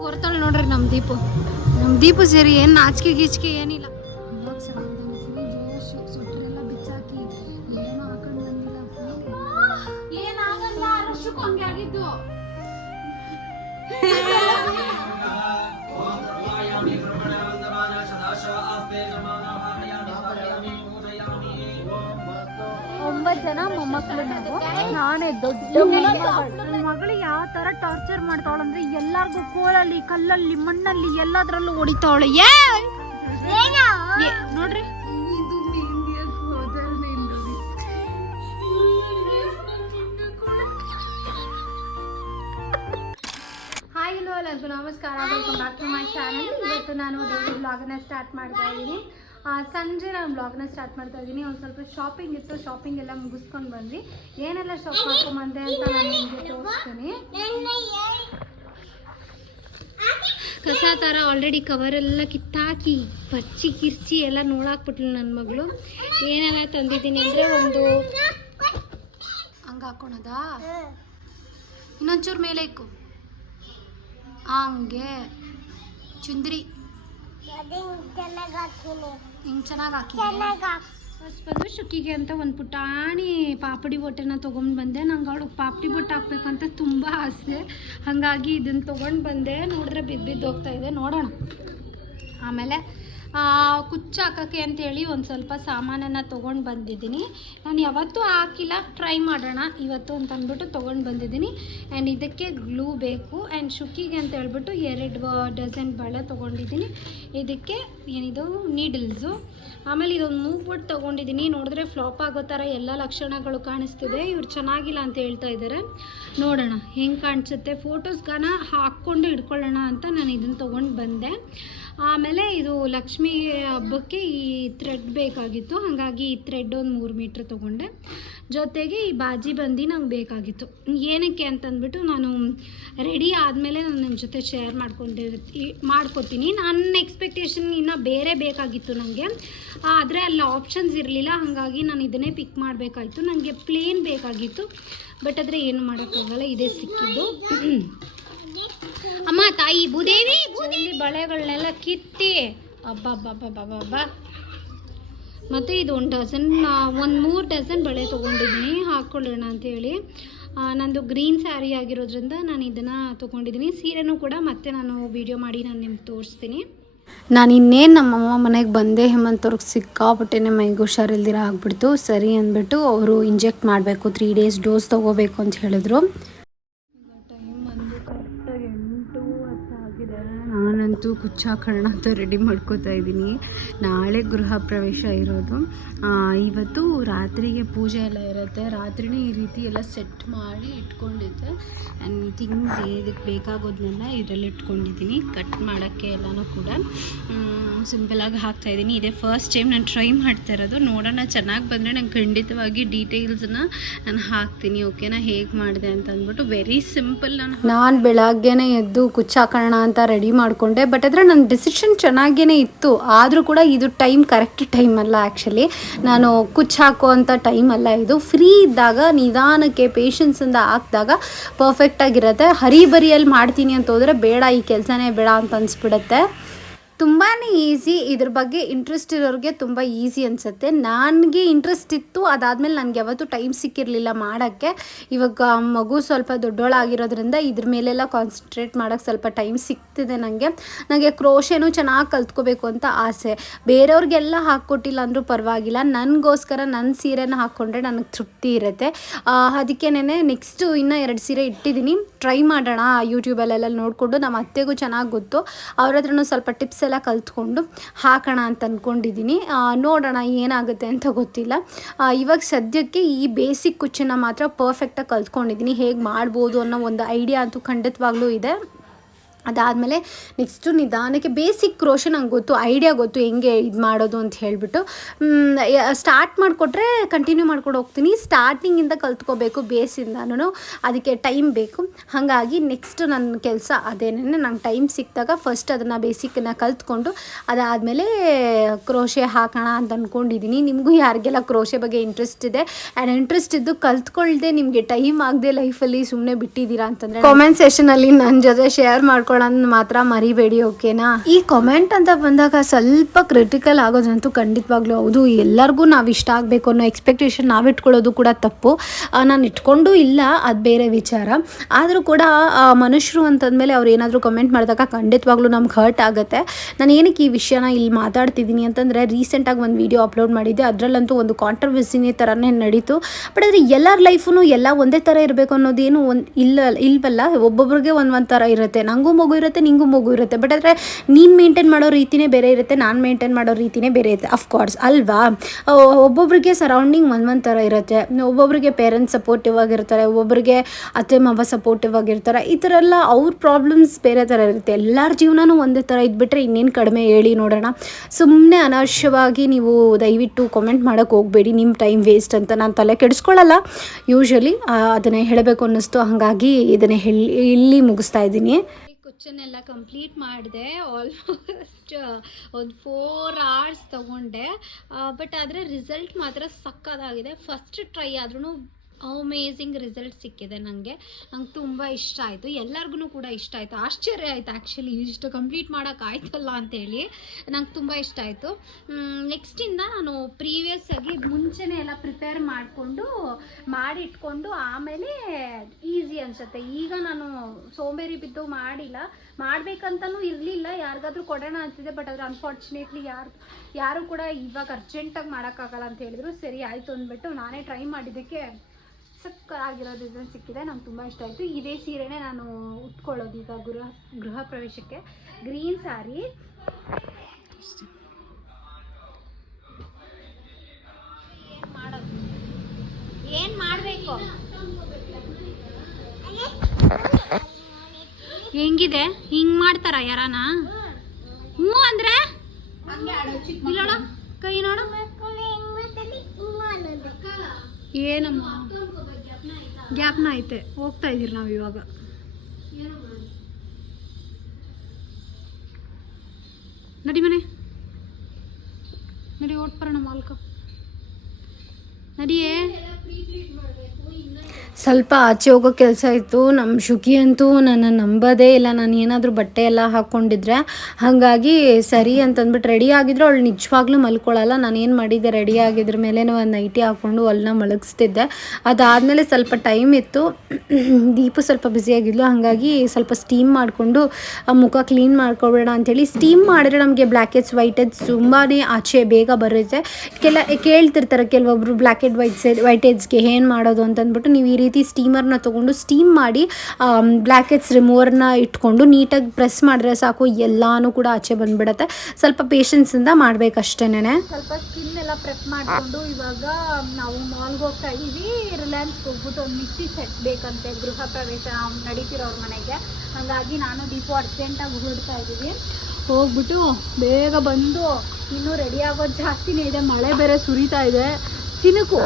ಹೊರ್ತಾಳೆ ನೋಡ್ರಿ ನಮ್ಮ ದೀಪು. ನಮ್ಮ ದೀಪು ಸೇರಿ ಏನು ನಾಚಿಕೆ ಗೀಚಿಕೆ ಏನಿಲ್ಲ. ಒಂಬತ್ತು ಜನ ಮೊಮ್ಮಕ್ಕಳು ನಾವು. ನಾನೇ ದೊಡ್ಡ ನನ್ನ ಮಗಳು ಯಾವ ತರ ಟಾರ್ಚರ್ ಮಾಡ್ತಾವಳ ಅಂದ್ರೆ ಎಲ್ಲಾರ್ಗು ಕೋಲಲ್ಲಿ ಕಲ್ಲಲ್ಲಿ ಮಣ್ಣಲ್ಲಿ ಎಲ್ಲದ್ರಲ್ಲೂ ಹೊಡಿತಾವಳೆ ಏ ಏ, ನೋಡ್ರಿ ಹಾಯ್ ಹಲೋ ಎಲ್ಲರಿಗೂ ನಮಸ್ಕಾರ welcome back to my channel ಇವತ್ತು ನಾನು ಡೈಲಿ ಬ್ಲಾಗನ್ನ ಸ್ಟಾರ್ಟ್ ಮಾಡ್ತಾ ಇದ್ದೀನಿ. ಆ, ಸಂಜೆ ನಾನು ಬ್ಲಾಗ್ನ ಸ್ಟಾರ್ಟ್ ಮಾಡ್ತಾ ಇದ್ದೀನಿ. ಒಂದು ಸ್ವಲ್ಪ ಶಾಪಿಂಗ್ ಇತ್ತು. ಶಾಪಿಂಗ್ ಎಲ್ಲ ಮುಗಿಸ್ಕೊಂಡು ಬಂದ್ವಿ. ಏನೆಲ್ಲ ಶಾಪ್ ಮಾಡ್ಕೊಂಬಂದೆ ಅಂತ ನಾನು ನಿಮಗೆ ತೋರಿಸ್ತೀನಿ. ಕಸ ಥರ ಆಲ್ರೆಡಿ ಕವರೆಲ್ಲ ಕಿತ್ತಾಕಿ ಪಚ್ಚಿ ಕಿರ್ಚಿ ಎಲ್ಲ ನೋಡಾಕ್ಬಿಟ್ಲು ನನ್ನ ಮಗಳು. ಏನೆಲ್ಲ ತಂದಿದ್ದೀನಿ ಅಂದರೆ ಒಂದು ಹಂಗೆ ಹಾಕೊಳೋದಾ? ಇನ್ನೊಂಚೂರು ಮೇಲೆ ಇಕ್ಕು. ಹಂಗೆ. ಚುಂದ್ರಿ. ಹಿಂಗೆ ಚೆನ್ನಾಗಿ ಹಾಕಿ ಫಸ್ಟ್ ಬಂದು ಶುಕ್ಕಿಗೆ ಅಂತ ಒಂದು ಪುಟಾಣಿ ಪಾಪಡಿ ಬೊಟ್ಟೆನ ತೊಗೊಂಡು ಬಂದೆ. ನಂಗೆ ಅವಳು ಪಾಪಡಿ ಬೊಟ್ಟೆ ಹಾಕ್ಬೇಕಂತ ತುಂಬ ಆಸೆ. ಹಾಗಾಗಿ ಇದನ್ನು ತೊಗೊಂಡು ಬಂದೆ. ನೋಡಿದ್ರೆ ಬಿದ್ದು ಬಿದ್ದು ಹೋಗ್ತಾ ಇದೆ. ನೋಡೋಣ. ಆಮೇಲೆ ಆ, ಕುಚ್ಚು ಹಾಕೋಕ್ಕೆ ಅಂತೇಳಿ ಒಂದು ಸ್ವಲ್ಪ ಸಾಮಾನನ್ನು ತೊಗೊಂಡು ಬಂದಿದ್ದೀನಿ. ನಾನು ಯಾವತ್ತೂ ಹಾಕಿಲ್ಲ ಟ್ರೈ ಮಾಡೋಣ ಇವತ್ತು ಅಂತ ಅಂದ್ಬಿಟ್ಟು ತೊಗೊಂಡು ಬಂದಿದ್ದೀನಿ. ಆ್ಯಂಡ್ ಇದಕ್ಕೆ ಗ್ಲೂ ಬೇಕು. ಆ್ಯಂಡ್ ಶುಕ್ಕಿಗೆ ಅಂತ ಹೇಳ್ಬಿಟ್ಟು ಎರಡು ಡಜನ್ ಬಳೆ ತೊಗೊಂಡಿದ್ದೀನಿ. ಇದಕ್ಕೆ ಏನಿದು? ನೀಡಲ್ಸು ಆಮೇಲೆ ಇದೊಂದು ಮೂಗ್ಬಿಟ್ಟು ಬೋಟ್ ತೊಗೊಂಡಿದ್ದೀನಿ. ನೋಡಿದ್ರೆ ಫ್ಲಾಪ್ ಆಗೋ ಥರ ಎಲ್ಲ ಲಕ್ಷಣಗಳು ಕಾಣಿಸ್ತಿದೆ. ಇವ್ರು ಚೆನ್ನಾಗಿಲ್ಲ ಅಂತ ಹೇಳ್ತಾ ಇದ್ದಾರೆ ನೋಡೋಣ ಹೆಂಗೆ ಕಾಣಿಸುತ್ತೆ? ಫೋಟೋಸ್ಗನ ಹಾಕ್ಕೊಂಡು ಇಟ್ಕೊಳ್ಳೋಣ ಅಂತ ನಾನು ಇದನ್ನು ತೊಗೊಂಡು ಬಂದೆ. ಆಮೇಲೆ ಇದು ಲಕ್ಷ್ಮಿ ಹಬ್ಬಕ್ಕೆ ಈ ಥ್ರೆಡ್ ಬೇಕಾಗಿತ್ತು. ಹಾಗಾಗಿ ಈ ಥ್ರೆಡ್ ಒಂದು ಮೂರು ಮೀಟ್ರ್ ತೊಗೊಂಡೆ. ಜೊತೆಗೆ ಈ ಬಾಜಿ ಬಂದು ನಂಗೆ ಬೇಕಾಗಿತ್ತು. ಏನಕ್ಕೆ ಅಂತಂದ್ಬಿಟ್ಟು ನಾನು ರೆಡಿ ಆದಮೇಲೆ ನಾನು ನಿಮ್ಮ ಜೊತೆ ಶೇರ್ ಮಾಡ್ಕೊಂಡಿರ್ತಿ, ಮಾಡ್ಕೊತೀನಿ. ನನ್ನ ಎಕ್ಸ್ಪೆಕ್ಟೇಷನ್ ಇನ್ನು ಬೇರೆ ಬೇಕಾಗಿತ್ತು ನನಗೆ ಆದರೆ ಅಲ್ಲಿ ಆಪ್ಷನ್ಸ್ ಇರಲಿಲ್ಲ. ಹಾಗಾಗಿ ನಾನು ಇದನ್ನೇ ಪಿಕ್ ಮಾಡಬೇಕಾಯಿತು. ನನಗೆ ಪ್ಲೇನ್ ಬೇಕಾಗಿತ್ತು. ಬಟ್ ಆದರೆ ಏನು ಮಾಡೋಕ್ಕಾಗಲ್ಲ. ಇದೇ ಸಿಕ್ಕಿದ್ದು. ಅಮ್ಮ ತಾಯಿ ಭೂದೇವಿ ಭೂದೇವಿ ಬಳೆಗಳನ್ನೆಲ್ಲ ಕಿತ್ತಿ. ಅಬ್ಬಬ್ಬಬ್ಬಬ್ಬಬ್ಬ ಮತ್ತು ಇದು ಒಂದು ಡಜನ್ ಒಂದು ಮೂರು ಡಜನ್ ಬಳೆ ತೊಗೊಂಡಿದ್ದೀನಿ. ಹಾಕ್ಕೊಳ್ಳೋಣ ಅಂಥೇಳಿ ನಂದು ಗ್ರೀನ್ ಸ್ಯಾರಿ ಆಗಿರೋದ್ರಿಂದ ನಾನು ಇದನ್ನು ತೊಗೊಂಡಿದ್ದೀನಿ. ಸೀರೆನೂ ಕೂಡ ಮತ್ತೆ ನಾನು ವಿಡಿಯೋ ಮಾಡಿ ನಾನು ನಿಮ್ಗೆ ತೋರಿಸ್ತೀನಿ. ನಾನು ಇನ್ನೇನು ನಮ್ಮಮ್ಮ ಮನೆಗೆ ಬಂದೆ ಹೇಮಂತವ್ರಿಗೆ ಸಿಕ್ಕಾಪಟ್ಟೆನೆ ಮೈಗೆ ಹುಷಾರಿಲ್ದಿರ ಆಗ್ಬಿಡ್ತು. ಸರಿ ಅಂದ್ಬಿಟ್ಟು ಅವರು ಇಂಜೆಕ್ಟ್ ಮಾಡಬೇಕು ತ್ರೀ ಡೇಸ್ ಡೋಸ್ ತೊಗೋಬೇಕು ಅಂತ ಹೇಳಿದ್ರು ಟೈಮ್ ಬಂದು ಕರೆಕ್ಟಾಗಿ ಎಂಟು ಹತ್ತಾಗಿದೆ ನಾನಂತೂ ಕುಚ್ಚ ಹಾಕೋಣ ಅಂತ ರೆಡಿ ಮಾಡ್ಕೋತಾ ಇದ್ದೀನಿ. ನಾಳೆ ಗೃಹ ಪ್ರವೇಶ ಇರೋದು. ಇವತ್ತು ರಾತ್ರಿಗೆ ಪೂಜೆ ಎಲ್ಲ ಇರುತ್ತೆ. ರಾತ್ರಿನೇ ಈ ರೀತಿ ಎಲ್ಲ ಸೆಟ್ ಮಾಡಿ ಇಟ್ಕೊಂಡಿದ್ದೆ. ಆ್ಯಂಡ್ ಥಿಂಗ್ಸ್ ಇದಕ್ಕೆ ಬೇಕಾಗೋದನ್ನೆಲ್ಲ ಇದರಲ್ಲಿ ಇಟ್ಕೊಂಡಿದ್ದೀನಿ. ಕಟ್ ಮಾಡೋಕ್ಕೆ ಎಲ್ಲನೂ ಕೂಡ. ಸಿಂಪಲಾಗಿ ಹಾಕ್ತಾ ಇದ್ದೀನಿ. ಇದೇ ಫಸ್ಟ್ ಟೈಮ್ ನಾನು ಟ್ರೈ ಮಾಡ್ತಾ ಇರೋದು. ನೋಡೋಣ, ಚೆನ್ನಾಗಿ ಬಂದರೆ ನಂಗೆ ಖಂಡಿತವಾಗಿ ಡೀಟೇಲ್ಸನ್ನ ನಾನು ಹಾಕ್ತೀನಿ. ಓಕೆನಾ ಹೇಗೆ ಮಾಡಿದೆ ಅಂತ ಅಂದ್ಬಿಟ್ಟು ವೆರಿ ಸಿಂಪಲ್ ನಾನು ನಾನು ಬೆಳಗ್ಗೆನೇ ಎದ್ದು ಕುಚ್ಚ ಅಂತ ರೆಡಿ ಮಾಡಿಕೊಂಡೆ. ಬಟ್ ಆದರೆ ನನ್ನ ಡಿಸಿಷನ್ ಚೆನ್ನಾಗೇ ಇತ್ತು. ಆದರೂ ಕೂಡ ಇದು ಟೈಮ್, ಕರೆಕ್ಟ್ ಟೈಮ್ ಅಲ್ಲ ಆ್ಯಕ್ಚುಲಿ ನಾನು ಕುಚ್ಚ ಹಾಕುವಂಥ ಟೈಮ್ ಅಲ್ಲ ಇದು. ಫ್ರೀ ಇದ್ದಾಗ, ನಿಧಾನಕ್ಕೆ ಪೇಷನ್ಸಿಂದ ಹಾಕಿದಾಗ ಪರ್ಫೆಕ್ಟಾಗಿರುತ್ತೆ ಹರಿಬರಿಯಲ್ಲಿ ಮಾಡ್ತೀನಿ ಅಂತ ಹೋದರೆ ಬೇಡ, ಈ ಕೆಲಸನೇ ಬೇಡ ಅಂತ ಅನಿಸ್ಬಿಡುತ್ತೆ. ತುಂಬಾ ಈಸಿ ಇದ್ರ ಬಗ್ಗೆ ಇಂಟ್ರೆಸ್ಟ್ ಇರೋರಿಗೆ ತುಂಬ ಈಸಿ ಅನಿಸುತ್ತೆ. ನನಗೆ ಇಂಟ್ರೆಸ್ಟ್ ಇತ್ತು. ಅದಾದಮೇಲೆ ನನಗೆ ಯಾವತ್ತೂ ಟೈಮ್ ಸಿಕ್ಕಿರಲಿಲ್ಲ ಮಾಡೋಕ್ಕೆ. ಇವಾಗ ಮಗು ಸ್ವಲ್ಪ ದೊಡ್ಡೋಳಾಗಿರೋದ್ರಿಂದ ಇದ್ರ ಮೇಲೆಲ್ಲ ಕಾನ್ಸಂಟ್ರೇಟ್ ಮಾಡೋಕ್ಕೆ ಸ್ವಲ್ಪ ಟೈಮ್ ಸಿಗ್ತಿದೆ ನನಗೆ ನನಗೆ ಕ್ರೋಶೆನೂ ಚೆನ್ನಾಗಿ ಕಲ್ತ್ಕೋಬೇಕು ಅಂತ ಆಸೆ. ಬೇರೆಯವ್ರಿಗೆಲ್ಲ ಹಾಕ್ಕೊಟ್ಟಿಲ್ಲ ಅಂದರೂ ಪರವಾಗಿಲ್ಲ. ನನಗೋಸ್ಕರ ನನ್ನ ಸೀರೆನ ಹಾಕ್ಕೊಂಡ್ರೆ ನನಗೆ ತೃಪ್ತಿ ಇರುತ್ತೆ. ಅದಕ್ಕೇನೆ ನೆಕ್ಸ್ಟು ಇನ್ನೂ ಎರಡು ಸೀರೆ ಇಟ್ಟಿದ್ದೀನಿ. ಟ್ರೈ ಮಾಡೋಣ. ಯೂಟ್ಯೂಬಲ್ಲೆಲ್ಲ ನೋಡಿಕೊಂಡು. ನಮ್ಮ ಅತ್ತೆಗೂ ಚೆನ್ನಾಗಿ ಗೊತ್ತು. ಅವ್ರ ಹತ್ರನೂ ಸ್ವಲ್ಪ ಟಿಪ್ಸ್ ಎಲ್ಲ ಕಲ್ತ್ಕೊಂಡು ಹಾಕೋಣ ಅಂತ ಅಂದ್ಕೊಂಡಿದ್ದೀನಿ ನೋಡೋಣ ಏನಾಗುತ್ತೆ ಅಂತ ಗೊತ್ತಿಲ್ಲ. ಇವಾಗ ಸದ್ಯಕ್ಕೆ ಈ ಬೇಸಿಕ್ ಕುಚ್ಚನ್ನು ಮಾತ್ರ ಪರ್ಫೆಕ್ಟಾಗಿ ಕಲ್ತ್ಕೊಂಡಿದ್ದೀನಿ. ಹೇಗೆ ಮಾಡ್ಬೋದು ಅನ್ನೋ ಒಂದು ಐಡಿಯಾ ಅಂತೂ ಖಂಡಿತವಾಗ್ಲೂ ಇದೆ. ಅದಾದಮೇಲೆ ನೆಕ್ಸ್ಟು ನಿಧಾನಕ್ಕೆ ಬೇಸಿಕ್ ಕ್ರೋಶ ನಂಗೆ ಗೊತ್ತು ಐಡಿಯಾ ಗೊತ್ತು ಹೆಂಗೆ ಇದು ಮಾಡೋದು ಅಂತ ಹೇಳಿಬಿಟ್ಟು. ಸ್ಟಾರ್ಟ್ ಮಾಡಿಕೊಟ್ರೆ ಕಂಟಿನ್ಯೂ ಮಾಡ್ಕೊಂಡು ಹೋಗ್ತೀನಿ. ಸ್ಟಾರ್ಟಿಂಗಿಂದ ಕಲ್ತ್ಕೋಬೇಕು ಬೇಸಿಂದನೂ ಅದಕ್ಕೆ ಟೈಮ್ ಬೇಕು. ಹಾಗಾಗಿ ನೆಕ್ಸ್ಟ್ ನನ್ನ ಕೆಲಸ ಅದೇನೇ ನಂಗೆ ಟೈಮ್ ಸಿಕ್ಕಿದಾಗ ಫಸ್ಟ್ ಅದನ್ನು ಬೇಸಿಕ್ಕನ್ನು ಕಲ್ತ್ಕೊಂಡು, ಅದಾದಮೇಲೆ ಕ್ರೋಶೆ ಹಾಕೋಣ ಅಂತ ಅಂದ್ಕೊಂಡಿದ್ದೀನಿ ನಿಮಗೂ ಯಾರಿಗೆಲ್ಲ ಕ್ರೋಶೆ ಬಗ್ಗೆ ಇಂಟ್ರೆಸ್ಟ್ ಇದೆ? ಆ್ಯಂಡ್ ಇಂಟ್ರೆಸ್ಟ್ ಇದ್ದು ಕಲ್ತ್ಕೊಳ್ಳದೆ ನಿಮಗೆ ಟೈಮ್ ಆಗದೆ ಲೈಫಲ್ಲಿ ಸುಮ್ಮನೆ ಬಿಟ್ಟಿದ್ದೀರಾ ಅಂತಂದರೆ ಕಾಮೆಂಟ್ ಸೆಷನಲ್ಲಿ ನನ್ನ ಜೊತೆ ಶೇರ್ ಮಾಡ್ಕೊಳ್ಳೋಣ ಮಾಡ್ಕೊಳ್ಳೋದು ಮಾತ್ರ ಮರಿಬೇಡಿ, ಓಕೆನಾ? ಈ ಕಾಮೆಂಟ್ ಅಂತ ಬಂದಾಗ ಸ್ವಲ್ಪ ಕ್ರಿಟಿಕಲ್ ಆಗೋದಂತೂ ಖಂಡಿತವಾಗ್ಲೂ ಹೌದು. ಎಲ್ಲರಿಗೂ ನಾವು ಇಷ್ಟ ಆಗಬೇಕು ಅನ್ನೋ ಎಕ್ಸ್ಪೆಕ್ಟೇಷನ್ ನಾವಿಟ್ಕೊಳ್ಳೋದು ಕೂಡ ತಪ್ಪು. ನಾನು ಇಟ್ಕೊಂಡು ಇಲ್ಲ, ಅದು ಬೇರೆ ವಿಚಾರ. ಆದರೂ ಕೂಡ ಮನುಷ್ಯರು ಅಂತಂದಮೇಲೆ ಅವ್ರು ಏನಾದರೂ ಕಮೆಂಟ್ ಮಾಡಿದಾಗ ಖಂಡಿತವಾಗ್ಲೂ ನಮ್ಗೆ ಹರ್ಟ್ ಆಗುತ್ತೆ. ನಾನು ಏನಕ್ಕೆ ಈ ವಿಷಯನ ಇಲ್ಲಿ ಮಾತಾಡ್ತಿದ್ದೀನಿ ಅಂತಂದರೆ ರೀಸೆಂಟಾಗಿ ಒಂದು ವಿಡಿಯೋ ಅಪ್ಲೋಡ್ ಮಾಡಿದ್ದೆ. ಅದರಲ್ಲಂತೂ ಒಂದು ಕಾಂಟ್ರವರ್ಸಿನೇ ಥರನೇ ನಡೀತು. ಬಟ್ ಆದರೆ ಎಲ್ಲರ ಲೈಫೂ ಎಲ್ಲ ಒಂದೇ ಥರ ಇರಬೇಕು ಅನ್ನೋದೇನು ಒಂದು ಇಲ್ಲ ಇಲ್ವಲ್ಲ? ಒಬ್ಬೊಬ್ರಿಗೆ ಒಂದು ಒಂದು ಥರ ಇರುತ್ತೆ. ನನಗೂ ಮಗು ಇರುತ್ತೆ ನಿಂಗೂ ಮಗು ಇರುತ್ತೆ ಬಟ್ ಆದರೆ ನೀನು ಮೇಂಟೈನ್ ಮಾಡೋ ರೀತಿನೇ ಬೇರೆ ಇರುತ್ತೆ, ನಾನು ಮೇಂಟೈನ್ ಮಾಡೋ ರೀತಿನೇ ಬೇರೆ ಇರುತ್ತೆ. ಅಫ್ಕೋರ್ಸ್ ಅಲ್ವಾ? ಒಬ್ಬೊಬ್ರಿಗೆ ಸರೌಂಡಿಂಗ್ ಒಂದು ಒಂದು ಥರ ಇರುತ್ತೆ. ಒಬ್ಬೊಬ್ರಿಗೆ ಪೇರೆಂಟ್ಸ್ ಸಪೋರ್ಟಿವ್ ಆಗಿರ್ತಾರೆ, ಒಬ್ಬೊಬ್ರಿಗೆ ಅತ್ತೆ, ಮಾವ ಸಪೋರ್ಟಿವ್ ಆಗಿರ್ತಾರೆ. ಈ ಥರ ಎಲ್ಲ ಅವ್ರ ಪ್ರಾಬ್ಲಮ್ಸ್ ಬೇರೆ ಥರ ಇರುತ್ತೆ. ಎಲ್ಲರ ಜೀವನನೂ ಒಂದೇ ಥರ ಇದ್ಬಿಟ್ರೆ ಇನ್ನೇನು ಕಡಿಮೆ ಹೇಳಿ ನೋಡೋಣ. ಸುಮ್ಮನೆ ಅನಾವಶ್ಯವಾಗಿ ನೀವು ದಯವಿಟ್ಟು ಕಾಮೆಂಟ್ ಮಾಡೋಕ್ಕೆ ಹೋಗಬೇಡಿ. ನಿಮ್ಮ ಟೈಮ್ ವೇಸ್ಟ್ ಅಂತ ನಾನು ತಲೆ ಕೆಡಿಸ್ಕೊಳ್ಳಲ್ಲ ಯೂಶ್ವಲಿ ಅದನ್ನೇ ಹೇಳಬೇಕು ಅನ್ನಿಸ್ತು. ಹಾಗಾಗಿ ಇದನ್ನು ಹೇಳಿ, ಇಲ್ಲಿ ಮುಗಿಸ್ತಾ ಇದ್ದೀನಿ. ಕುಚ್ಚನ್ನೆಲ್ಲ ಕಂಪ್ಲೀಟ್ ಮಾಡಿದೆ. ಆಲ್ಮೋಸ್ಟ್ ಒಂದು ಫೋರ್ ಅವರ್ಸ್ ತೊಗೊಂಡೆ. ಬಟ್ ಆದರೆ ರಿಸಲ್ಟ್ ಮಾತ್ರ ಸಕ್ಕತ್ತಾಗಿದೆ. ಫಸ್ಟ್ ಟ್ರೈ ಆದ್ರೂ ಅಮೇಝಿಂಗ್ ರಿಸಲ್ಟ್ ಸಿಕ್ಕಿದೆ ನನಗೆ ನಂಗೆ ತುಂಬ ಇಷ್ಟ ಆಯಿತು. ಎಲ್ಲರಿಗೂ ಕೂಡ ಇಷ್ಟ ಆಯಿತು. ಆಶ್ಚರ್ಯ ಆಯಿತು ಆ್ಯಕ್ಚುಲಿ ಇಷ್ಟು ಕಂಪ್ಲೀಟ್ ಮಾಡೋಕ್ಕಾಯ್ತಲ್ಲ ಅಂತೇಳಿ. ನಂಗೆ ತುಂಬ ಇಷ್ಟ ಆಯಿತು. ನೆಕ್ಸ್ಟಿಂದ ನಾನು ಪ್ರೀವಿಯಸ್ ಆಗಿ ಮುಂಚೆನೇ ಎಲ್ಲ ಪ್ರಿಪೇರ್ ಮಾಡಿಕೊಂಡು, ಮಾಡಿಟ್ಕೊಂಡು ಆಮೇಲೆ ಈಸಿ ಅನಿಸುತ್ತೆ. ಈಗ ನಾನು ಸೋಂಬೇರಿ ಬಿದ್ದು ಮಾಡಿಲ್ಲ. ಮಾಡಬೇಕಂತಲೂ ಇರಲಿಲ್ಲ. ಯಾರಿಗಾದ್ರೂ ಕೊಡೋಣ ಅಂತಿದೆ ಬಟ್ ಆದರೆ ಅನ್ಫಾರ್ಚುನೇಟ್ಲಿ ಯಾರು ಯಾರು ಕೂಡ ಇವಾಗ ಅರ್ಜೆಂಟಾಗಿ ಮಾಡೋಕ್ಕಾಗಲ್ಲ ಅಂತ ಹೇಳಿದ್ರು. ಸರಿ, ಆಯಿತು ಅಂದ್ಬಿಟ್ಟು ನಾನೇ ಟ್ರೈ ಮಾಡಿದ್ದಕ್ಕೆ ಸಕ್ಕತ್ತಾಗಿರೋ ಡಿಸೈನ್ ಸಿಕ್ಕಿದೆ ನಂಗೆ ತುಂಬ ಇಷ್ಟ ಆಯಿತು. ಇದೇ ಸೀರೆನೇ ನಾನು ಉಟ್ಕೊಳ್ಳೋದು ಈಗ ಗೃಹ ಗೃಹ ಪ್ರವೇಶಕ್ಕೆ. ಗ್ರೀನ್ ಸ್ಯಾರಿ ಏನು ಮಾಡೋದು ಏನು ಮಾಡಬೇಕು? ಹೆಂಗಿದೆ? ಹಿಂಗ್ ಮಾಡ್ತಾರ ಯಾರಾನ? ಹ್ಞೂ ಅಂದ್ರೆ? ಕೈ ನೋಡು. ಏನಮ್ಮ? ಗ್ಯಾಪ್ನ ಐತೆ ಹೋಗ್ತಾ ಇದ್ದೀರಿ ನಾವು ಇವಾಗ. ನಡಿ ಮನೆ. ನಡಿ ಓಟ್ ಬರೋಣ ಮಾಲ್ಕ. ನಡಿಯೇ. ಸ್ವಲ್ಪ ಆಚೆ ಹೋಗೋ ಕೆಲಸ ಇತ್ತು. ನಮ್ಮ ಶುಕಿ ಅಂತೂ ನನ್ನ ನಂಬೋದೇ ಇಲ್ಲ. ನಾನು ಏನಾದರೂ ಬಟ್ಟೆ ಎಲ್ಲ ಹಾಕ್ಕೊಂಡಿದ್ರೆ ಹಾಗಾಗಿ ಸರಿ ಅಂತಂದ್ಬಿಟ್ಟು ರೆಡಿ ಆಗಿದ್ರೆ ಅವಳು ನಿಜವಾಗ್ಲೂ ಮಲ್ಕೊಳ್ಳಲ್ಲ ನಾನು ಏನು ಮಾಡಿದ್ದೆ? ರೆಡಿ ಆಗಿದ್ರ ಮೇಲೆ ಒಂದು ನೈಟಿ ಹಾಕ್ಕೊಂಡು ಅವಳನ್ನ ಮಲಗಿಸ್ತಿದ್ದೆ. ಅದಾದಮೇಲೆ ಸ್ವಲ್ಪ ಟೈಮ್ ಇತ್ತು. ದೀಪು ಸ್ವಲ್ಪ ಬ್ಯುಸಿಯಾಗಿದ್ಲು ಹಾಗಾಗಿ ಸ್ವಲ್ಪ ಸ್ಟೀಮ್ ಮಾಡಿಕೊಂಡು ಮುಖ ಕ್ಲೀನ್ ಮಾಡ್ಕೊಬೇಡ ಅಂಥೇಳಿ ಸ್ಟೀಮ್ ಮಾಡಿದ್ರೆ ನಮಗೆ ಬ್ಲ್ಯಾಕ್ ಹೆಡ್ಸ್ ವೈಟ್ ಹೆಡ್ಸ್ ತುಂಬಾ ಆಚೆ ಬೇಗ ಬರುತ್ತೆ. ಕೆಲ ಕೇಳ್ತಿರ್ತಾರೆ ಕೆಲವೊಬ್ರು black and white side white ಹೆಡ್ಸ್ಗೆ ಏನು ಮಾಡೋದು ಅಂತಂದ್ಬಿಟ್ಟು ನೀವು ಈ ರೀತಿ ಸ್ಟೀಮರ್ನ ತೊಗೊಂಡು ಸ್ಟೀಮ್ ಮಾಡಿ ಬ್ಲ್ಯಾಕೆಟ್ಸ್ ರಿಮೂವರ್ನ ಇಟ್ಕೊಂಡು ನೀಟಾಗಿ ಪ್ರೆಸ್ ಮಾಡಿದ್ರೆ ಸಾಕು, ಎಲ್ಲಾನು ಕೂಡ ಆಚೆ ಬಂದ್ಬಿಡುತ್ತೆ. ಸ್ವಲ್ಪ ಪೇಷನ್ಸಿಂದ ಮಾಡಬೇಕಷ್ಟೇನೆ ಸ್ವಲ್ಪ ಸ್ಕಿನ್ ಎಲ್ಲ ಪ್ರೆಪ್ ಮಾಡಿಕೊಂಡು ಇವಾಗ ನಾವು ಮಾಲ್ಗೆ ಹೋಗ್ತಾ ಇದ್ದೀವಿ ರಿಲಯನ್ಸ್ಗೆ ಹೋಗ್ಬಿಟ್ಟು ಒಂದು ಮಿಕ್ಸಿ ಸೆಟ್ ಬೇಕಂತೆ, ಗೃಹ ಪ್ರವೇಶ ನಡೀತಿರೋರ ಮನೆಗೆ. ಹಾಗಾಗಿ ನಾನು ದೀಪು ಅರ್ಜೆಂಟಾಗಿ ಹೊರಡ್ತಾ ಇದ್ದೀವಿ ಹೋಗ್ಬಿಟ್ಟು ಬೇಗ ಬಂದು ಇನ್ನೂ ರೆಡಿ ಆಗೋದು ಜಾಸ್ತಿನೇ ಇದೆ. ಮಳೆ ಬೇರೆ ಸುರಿತಾ ಇದೆ. ಚಿನುಕು,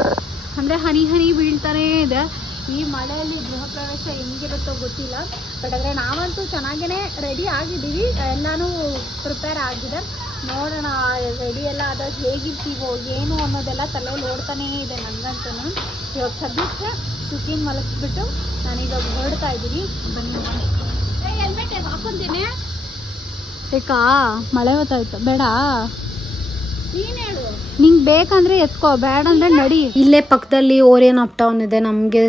ಅಂದರೆ ಹನಿ ಹನಿ ಬೀಳ್ತಾನೇ ಇದೆ. ಈ ಮಳೆಯಲ್ಲಿ ಗೃಹ ಪ್ರವೇಶ ಹೆಂಗಿರುತ್ತೋ ಗೊತ್ತಿಲ್ಲ. ಬಟ್ ಆದರೆ ನಾವಂತೂ ಚೆನ್ನಾಗೇ ರೆಡಿ ಆಗಿದ್ದೀವಿ. ಎಲ್ಲನೂ ಪ್ರಿಪೇರ್ ಆಗಿದೆ. ನೋಡೋಣ ರೆಡಿ ಎಲ್ಲ ಆದಾಗ ಹೇಗಿರ್ತೀವೋ ಏನು ಅನ್ನೋದೆಲ್ಲ ತಲೆಯಲ್ಲಿ ಓಡ್ತಾನೇ ಇದೆ ನನಗಂತೂ ಇವಾಗ ಸದ್ಯಕ್ಕೆ ಸುಖಿನ ಮಲಗಿಸ್ಬಿಟ್ಟು ನಾನೀಗ ಹೊರಡ್ತಾ ಇದ್ದೀನಿ. ಬನ್ನಿ ಹೆಲ್ಮೆಟ್ ಹಾಕೊಂತೀನಿ. ಏಕಾ ಮಳೆ ಹೊತ್ತಾಯ್ತು. ಬೇಡ. ನಿಂಗೆ ಬೇಕಂದ್ರೆ ಎತ್ಕೋ ಬೇಡ ಅಂದ್ರೆ ನಡಿ. ಇಲ್ಲೇ ಪಕ್ಕದಲ್ಲಿ ಓರಿಯನ್ ಅಪ್ ಟೌನ್ ಇದೆ. ನಮಗೆ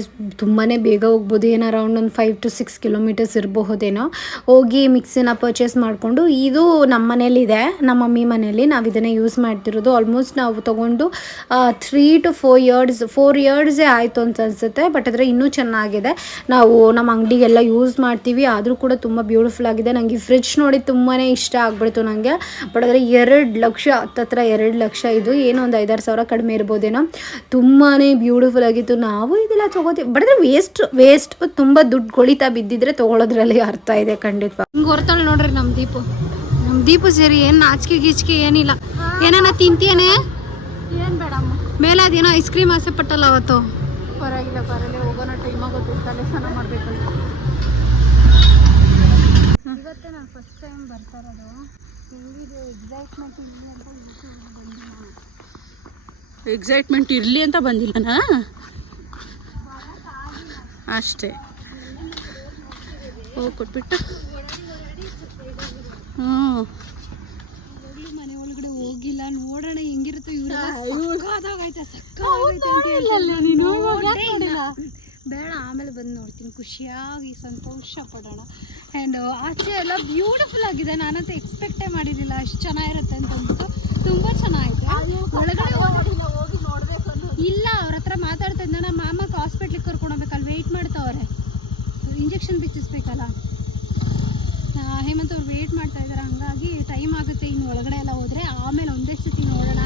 ತುಂಬಾನೇ ಬೇಗ ಹೋಗ್ಬೋದು. ಏನೋ ಅರೌಂಡ್ ಒಂದು ಫೈವ್ ಟು ಸಿಕ್ಸ್ ಕಿಲೋಮೀಟರ್ಸ್ ಇರಬಹುದೇನೋ. ಹೋಗಿ ಮಿಕ್ಸಿನ ಪರ್ಚೇಸ್ ಮಾಡಿಕೊಂಡು, ಇದು ನಮ್ಮ ಮನೇಲಿದೆ ನಮ್ಮ ಮಮ್ಮಿ ಮನೇಲಿ ನಾವು ಇದನ್ನು ಯೂಸ್ ಮಾಡ್ತಿರೋದು. ಆಲ್ಮೋಸ್ಟ್ ನಾವು ತೊಗೊಂಡು three to four years four ಇಯರ್ಸೇ ಆಯಿತು ಅಂತ ಅನಿಸುತ್ತೆ. ಬಟ್ ಆದರೆ ಇನ್ನೂ ಚೆನ್ನಾಗಿದೆ. ನಾವು ನಮ್ಮ ಅಂಗಡಿಗೆಲ್ಲ ಯೂಸ್ ಮಾಡ್ತೀವಿ. ಆದರೂ ಕೂಡ ತುಂಬ ಬ್ಯೂಟಿಫುಲ್ ಆಗಿದೆ. ನನಗೆ ಫ್ರಿಡ್ಜ್ ನೋಡಿ ತುಂಬಾ ಇಷ್ಟ ಆಗ್ಬಿಡ್ತು ನನಗೆ ಬಟ್ ಆದರೆ ಎರಡು ಲಕ್ಷ ಹತ್ತತ್ರ ಎರಡು ಲಕ್ಷ ಇದು ಏನೋ ಒಂದು ಐದಾರು ಸಾವಿರ ಕಡಿಮೆ ಇರ್ಬೋದೇನೋ. ತುಂಬಾ ಬ್ಯೂಟಿಫುಲ್ ಆಗಿತ್ತು. ನಾವು ಇದೆಲ್ಲ ತೊಗೋತೀವಿ. ಬಟ್ ವೇಸ್ಟ್ ವೇಸ್ಟ್ ತುಂಬ ದುಡ್ಡು ಕೊಳಿತಾ ಬಿದ್ದಿದ್ರೆ ತೊಗೊಳೋದ್ರಲ್ಲಿ ಅರ್ಥ ಇದೆ ಖಂಡಿತ. ಹಿಂಗೆ ಹೊರ್ತಾಳೆ ನೋಡ್ರಿ ನಮ್ಮ ದೀಪು. ನಮ್ಮ ದೀಪು ಸರಿ ಏನು ನಾಚಿಕೆ ಗೀಚಿಕೆ ಏನಿಲ್ಲ. ಏನಾನ ತಿಂತೇನೆ ಏನು ಬೇಡಮ್ಮ. ಮೇಲೆ ಅದೇನೋ ಐಸ್ ಕ್ರೀಮ್ ಆಸೆ ಪಟ್ಟಲ್ಲ ಅವತ್ತು. ಪರವಾಗಿಲ್ಲ ಹೋಗೋಣ ಟೈಮ್ ಆಗೋದು. ತಲೆ ಸ್ನಾನ ಮಾಡಬೇಕಂತ ಇವತ್ತೇ ನಾನು ಫಸ್ಟ್ ಟೈಮ್ ಬರ್ತಾ ಇರೋದು. ಹೆಂಗಿದೆ ಎಕ್ಸೈಟ್ಮೆಂಟ್ ಇಲ್ಲಿ ಅಂತ ಬಂದಿಲ್ಲ. ಎಕ್ಸೈಟ್ಮೆಂಟ್ ಇರಲಿ ಅಂತ ಬಂದಿಲ್ಲನಾ ಅಷ್ಟೇ. ಹೋಗಿ ಕೊಟ್ಬಿಟ್ಟು. ಹ್ಞೂ ಮನೆ ಒಳಗಡೆ ಹೋಗಿಲ್ಲ ನೋಡೋಣ ಹೆಂಗಿರುತ್ತೆ ಇವರೆಲ್ಲ ಸಕ್ಕತ್ತಾಗೈತೆ ಸಕ್ಕತ್ತಾಗೈತೆ ಅಂತ ಹೇಳ್ತಾರೆ. ಬೇಡ ಆಮೇಲೆ ಬಂದು ನೋಡ್ತೀನಿ. ಖುಷಿಯಾಗಿ ಸಂತೋಷ ಪಡೋಣ. ಆ್ಯಂಡ್ ಆಚೆ ಎಲ್ಲ ಬ್ಯೂಟಿಫುಲ್ ಆಗಿದೆ. ನಾನಂತೂ ಎಕ್ಸ್ಪೆಕ್ಟೇ ಮಾಡಿರಲಿಲ್ಲ. ಅಷ್ಟು ಚೆನ್ನಾಗಿರುತ್ತೆ ಅಂತ ಅಂದ್ಬಿಟ್ಟು ತುಂಬ ಚೆನ್ನಾಗಿದೆ. ಒಳಗಡೆ ಹೋಗಿ ಇಲ್ಲ ಅವ್ರ ಹತ್ರ ಮಾತಾಡ್ತಾ ಇದ್ದ ನಮ್ಮ ಮಾಮಕ್ಕೆ ಹಾಸ್ಪಿಟ್ಲಿಗೆ ಕರ್ಕೊಂಡು ಹೋಗ್ಬೇಕು. ಮಾಡ್ತಾ ವೆಯ್ಟ್ ಮಾಡ್ತಾವ್ರೆ. ಇಂಜೆಕ್ಷನ್ ಬಿಚ್ಚಿಸ್ಬೇಕಲ್ಲ. ಹೇಮಂತ್ ಅವ್ರು ವೇಟ್ ಮಾಡ್ತಾ ಇದ್ದಾರೆ ಹಂಗಾಗಿ ಟೈಮ್ ಆಗುತ್ತೆ ಇನ್ನು ಒಳಗಡೆ ಎಲ್ಲ ಹೋದರೆ. ಆಮೇಲೆ ಒಂದೇ ಸತಿ ನೋಡೋಣ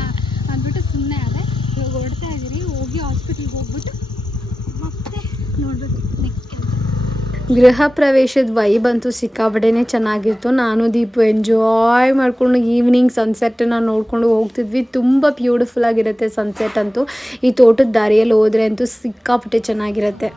ಅಂದ್ಬಿಟ್ಟು ಸುಮ್ಮನೆ ಅದೇ ಇವಾಗ ಹೊರಡ್ತಾ ಇದ್ದೀರಿ ಹೋಗಿ ಹಾಸ್ಪಿಟ್ಲಿಗೆ ಹೋಗ್ಬಿಟ್ಟು ಗೃಹ ಪ್ರವೇಶದ ವೈಬ್ ಅಂತೂ ಸಿಕ್ಕಾಬಡೇನೆ ಚೆನ್ನಾಗಿತ್ತು. ನಾನು ದೀಪು ಎಂಜಾಯ್ ಮಾಡ್ಕೊಂಡು ಈವ್ನಿಂಗ್ ಸನ್ಸೆಟ್ಟನ್ನು ನೋಡ್ಕೊಂಡು ಹೋಗ್ತಿದ್ವಿ. ತುಂಬ ಬ್ಯೂಟಿಫುಲ್ ಆಗಿರುತ್ತೆ ಸನ್ಸೆಟ್ ಅಂತೂ. ಈ ತೋಟದ ದಾರಿಯಲ್ಲಿ ಹೋದ್ರೆ ಅಂತೂ ಸಿಕ್ಕಾಪಟ್ಟೆ ಚೆನ್ನಾಗಿರುತ್ತೆ.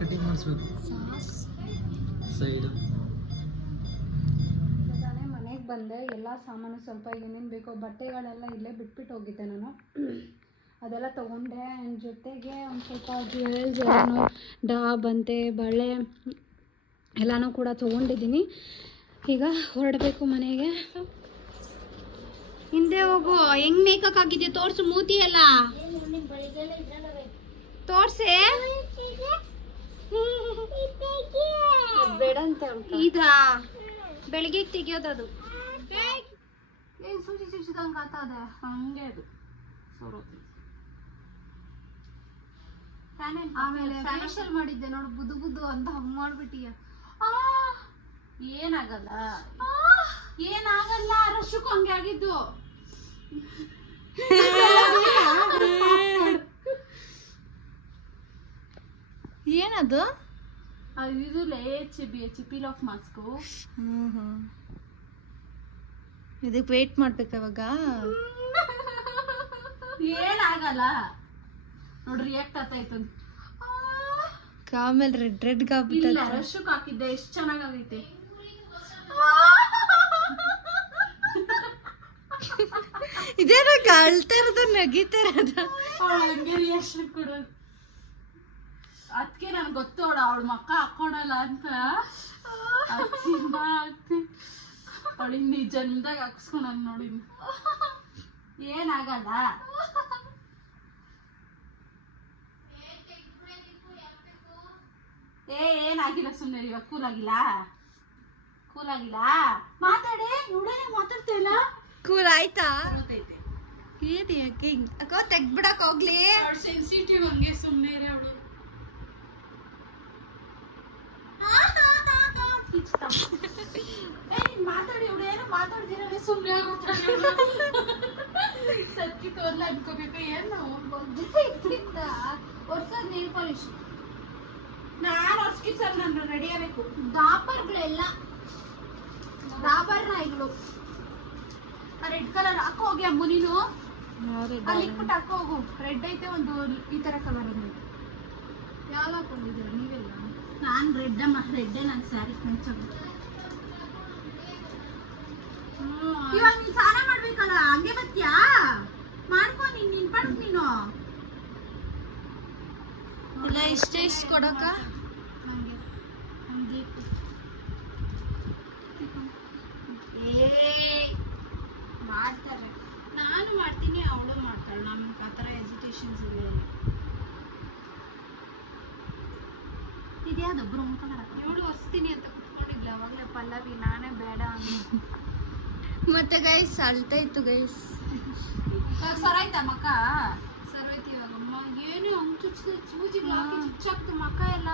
ಕಟಿಂಗ್ ಮಾಡಿಸ್ಬೇಕು. ಸೈಡು. ಮನೆಗೆ ಬಂದೆ ಎಲ್ಲ ಸಾಮಾನು ಸ್ವಲ್ಪ ಏನೇನು ಬೇಕೋ ಬಟ್ಟೆಗಳೆಲ್ಲ ಇಲ್ಲೇ ಬಿಟ್ಬಿಟ್ಟು ಹೋಗಿದ್ದೆ ನಾನು. ಅದೆಲ್ಲ ತೊಗೊಂಡೆ ಆ್ಯಂಡ್ ಜೊತೆಗೆ ಒಂದು ಸ್ವಲ್ಪ ಜ್ಯುವೆಲ್ಸ್ ಜೆನು ಡಾ ಬಂತೆ ಬಳೆ ಎಲ್ಲನೂ ಕೂಡ ತೊಗೊಂಡಿದ್ದೀನಿ. ಈಗ ಹೊರಡಬೇಕು ಮನೆಗೆ. ಹಿಂದೆ ಹೋಗು ಹೆಂಗ್ ಮೇಕಪ್ ಆಗಿದೆಯಾ ತೋರ್ಸು ಮೂತಿ ಎಲ್ಲ ತೋರ್ಸೆ. ಬೇಡ ಅಂತ ಇದಾ? ಬೆಳಿಗ್ಗೆ ತೆಗಿಯೋದದು ಏನ್ ಸೂಚಿ ಚುಚ್ಚಿದಂಗೆ ಆತದೆ ಹಂಗೆ ಅದು. ಆಮೇಲೆ ಫೇಶಿಯಲ್ ಮಾಡಿದ್ದೆ ನೋಡು ಬುದು ಬುದು ಅಂತ ಹಂಗ್ ಮಾಡ್ಬಿಟ್ಟಿಯ. ಏನಾಗಲ್ಲ. ಏನಾಗಲ್ಲ ರಶಕ್ಕೂ ಹಂಗೆ ಆಗಿದ್ದು ಏನದು ಇದು ಲೇ ಚಿಬಿ ಚಿಪಿಲ್ ಆಫ್ ಮಾಸ್ಕು. ಇದಕ್ಕೆ ವೇಟ್ ಮಾಡ್ಬೇಕು ಅವಾಗ ಏನಾಗಲ್ಲ. ನೋಡ್ರಿ ರಿಯಾಕ್ಟ್ ಆಗ್ತಾಯ್ತು ಆಮೇಲೆ ರೆಡ್ ರೆಡ್ ಇಲ್ಲ ರಶಕ್ ಹಾಕಿದ್ದೆ ಎಷ್ಟು ಚೆನ್ನಾಗಾಗೈತೆ. ಇದೇನ ಅಳ್ತಾ ಇರೋದು ನಗೀತಾ ಇರೋದು. ಅವಳು ಹಂಗೆ ರಿಯಾಕ್ಷನ್ ಕೊಡೋದು ಅದಕ್ಕೆ ನನ್ಗೆ ಗೊತ್ತು ಅವಳು ಅವಳ ಮಕ್ಕ ಹಾಕೊಳಲ್ಲ ಅಂತ. ಅದರಿಂದ ಅವಳಿಗೆ ನಿಜನ್ದಾಗ ಹಾಕ್ಸ್ಕೊಂಡ್ ನೋಡಿ ಏನಾಗಲ್ಲ ಏ ಏನಾಗಿಲ್ಲ ಸುಮ್ಮನೆ ಇವಾಗ ಕೂಲ್ ಆಗಿಲ್ಲ? ಕೂಲ್ ಆಗಿಲ್ಲ? ಮಾತಾಡೆ ನೋಡೇ ಮಾತಾಡ್ತಾ ಇಲ್ಲ? ಕೂಲ್ ಆಯ್ತಾ? ಏನ್ ಯಾಕೆ? ಅಕ್ಕ ತೆಗ್ದ್ಬಿಡಕ್ ಹೋಗ್ಲಿ. ಅವ್ಳು ಸೆನ್ಸಿಟಿವ್ ಹಂಗೆ ಸುಮ್ಮನೆ ಅವಳು. ಮಾತಾಡಿ ಏನೋ ಸುಮ್ಮನೆ ಆಗುತ್ತೆ ಸತ್ತಿ ತೋರ್ಲ ಅನ್ಕೋಬೇಕು ಏನು ವರ್ಷದ ನೇಲ್ ಪಾಲಿಶ್ ನಾನು. ಸರ್ ನಾನು ರೆಡಿ ಆಗಬೇಕು ಡಾಪರ್ಗಳೆಲ್ಲ ಡಾಬರ್ ನಾಯಿಗಳು ರೆಡ್ ಕಲರ್. ಹಾಕೋ ಹೋಗಿ ಅಮ್ಮ ನೀನು ಅಲ್ಲಿ ಇಟ್ಬಿಟ್ಟು ಹಾಕೋ ಹೋಗು. ರೆಡ್ ಐತೆ ಒಂದು ಈ ತರ ಕಲರ್ ಒಂದು ಯಾವ ಹಾಕೊಂಡಿದ್ದೀರ? ನೀವೆಲ್ಲ. ನಾನು ರೆಡ್ ಅಮ್ಮ ರೆಡ್ ನನ್ನ ಸ್ಯಾರಿ ಕೊಂಚ ಇವಾಗ ನೀನ್ ಸ್ನಾನ ಮಾಡ್ಬೇಕಲ್ಲ ಹಂಗೆ ಬತ್ತೀಯಾ ಮಾಡ್ಕೊ ನೀನ್ ನಿನ್ ಪಡ್ಕ್ ನೀನು. ಇಲ್ಲ ಇಷ್ಟೇ ಇಷ್ಟು ಕೊಡಕ? ಹಂಗೆ ಹಂಗೆ. ಏ ಮಾಡ್ತಾರೆ. ನಾನು ಮಾಡ್ತೀನಿ ಅವಳು ಮಾಡ್ತಾಳೆ. ನಮ್ಗೆ ಆ ಥರ ಎಜಿಟೇಷನ್ಸ್ ಇಲ್ಲ ಇದ್ಯಾವ್ದು ಬ್ರೌನ್ ಕಲರ್ ಇವಳು ಹೊಸ್ತೀನಿ ಅಂತ ಕುತ್ಕೊಂಡಿದ್ಲ ಅವಾಗಲೇ ಪಲ್ಲವಿ ನಾನೇ ಬೇಡ ಅಂದೆ. ಮತ್ತೆ ಗೈಸ್ ಅಳ್ತಾ ಇತ್ತು ಗೈಸ್ ಸರ್ ಆಯ್ತಾ ಮಕ್ಕ? ಆಯ್ತು ಇವಾಗ. ಅಮ್ಮ ಏನು ಹಂಗ್ ಚುಚ್ಚ ಚೂಜಿಗಳು ಹಾಕಿ ಚುಚ್ಚಾಕ್ತು ಮಕ್ಕ ಎಲ್ಲ?